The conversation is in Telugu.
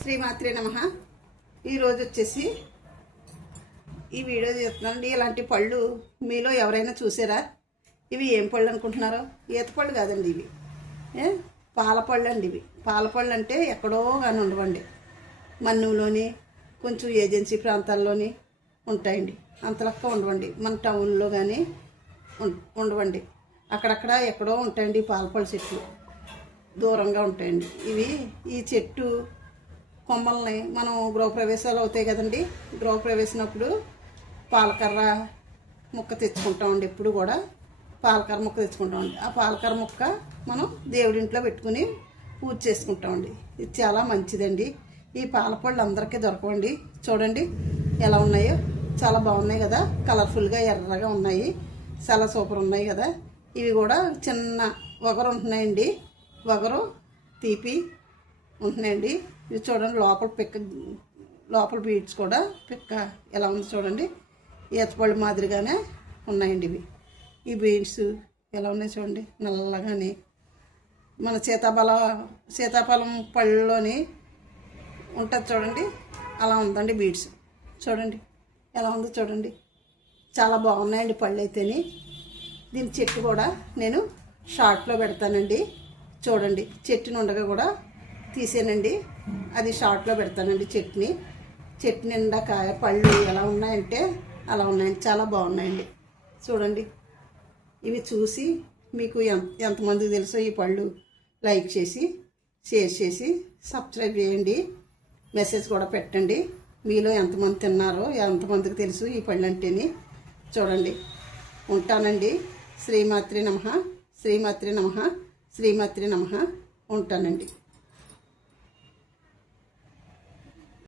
శ్రీమాత్రే నమః. ఈరోజు వచ్చేసి ఈ వీడియో చేస్తున్నానండి. ఇలాంటి పళ్ళు మీలో ఎవరైనా చూసారా? ఇవి ఏం పళ్ళు అనుకుంటున్నారో? ఈత పళ్ళు కాదండి, ఇవి పాలపళ్ళు అండి. ఇవి పాలపళ్ళు అంటే ఎక్కడో కానీ ఉండవండి, మన్నులోని కొంచెం ఏజెన్సీ ప్రాంతాల్లోని ఉంటాయండి. అంతలక్క ఉండవండి, మన టౌన్లో కానీ ఉండవండి. అక్కడక్కడ ఎక్కడో ఉంటాయండి పాలపళ్ళు చెట్లు, దూరంగా ఉంటాయండి. ఈ చెట్టు కొమ్మల్ని మనం గృహప్రవేశాలు అవుతాయి కదండి, గృహప్రవేశినప్పుడు పాలకర్ర ముక్క తెచ్చుకుంటామండి. ఎప్పుడు కూడా పాలకర్ర ముక్క తెచ్చుకుంటామండి. ఆ పాలకర్ర ముక్క మనం దేవుడింట్లో పెట్టుకుని పూజ చేసుకుంటామండి. ఇది చాలా మంచిదండి. ఈ పాలపళ్ళు అందరికీ దొరకవండి. చూడండి ఎలా ఉన్నాయో, చాలా బాగున్నాయి కదా, కలర్ఫుల్గా ఎర్రగా ఉన్నాయి, చాలా సూపర్ ఉన్నాయి కదా. ఇవి కూడా చిన్న వగరు ఉంటున్నాయండి, వగరు తీపి ఉంటున్నాయండి. ఇవి చూడండి, లోపల బీడ్స్ కూడా పిక్క ఎలా ఉంది చూడండి, ఈతపళ్ళు మాదిరిగానే ఉన్నాయండి. ఈ బీడ్స్ ఎలా ఉన్నాయి చూడండి, నల్లగానే మన సీతాఫలం పళ్ళలోని ఉంటుంది చూడండి, అలా ఉందండి బీడ్స్. చూడండి ఎలా ఉందో చూడండి, చాలా బాగున్నాయండి పళ్ళు అయితేని. దీని చెట్టు కూడా నేను షార్ట్లో పెడతానండి. చూడండి, చెట్టుని ఉండగా కూడా తీసానండి, అది షార్ట్లో పెడతానండి. చెట్టు నిండా కాయ పళ్ళు ఎలా ఉన్నాయంటే అలా ఉన్నాయండి, చాలా బాగున్నాయండి. చూడండి, ఇవి చూసి మీకు ఎంతమందికి తెలుసో ఈ పళ్ళు లైక్ చేసి, షేర్ చేసి, సబ్స్క్రైబ్ చేయండి, మెసేజ్ కూడా పెట్టండి. మీలో ఎంతమంది తిన్నారో, ఎంతమందికి తెలుసు ఈ పళ్ళు అంటేని. చూడండి, ఉంటానండి. శ్రీమాత్రే నమః, శ్రీమాత్రే నమః, శ్రీమాత్రే నమః. ఉంటానండి.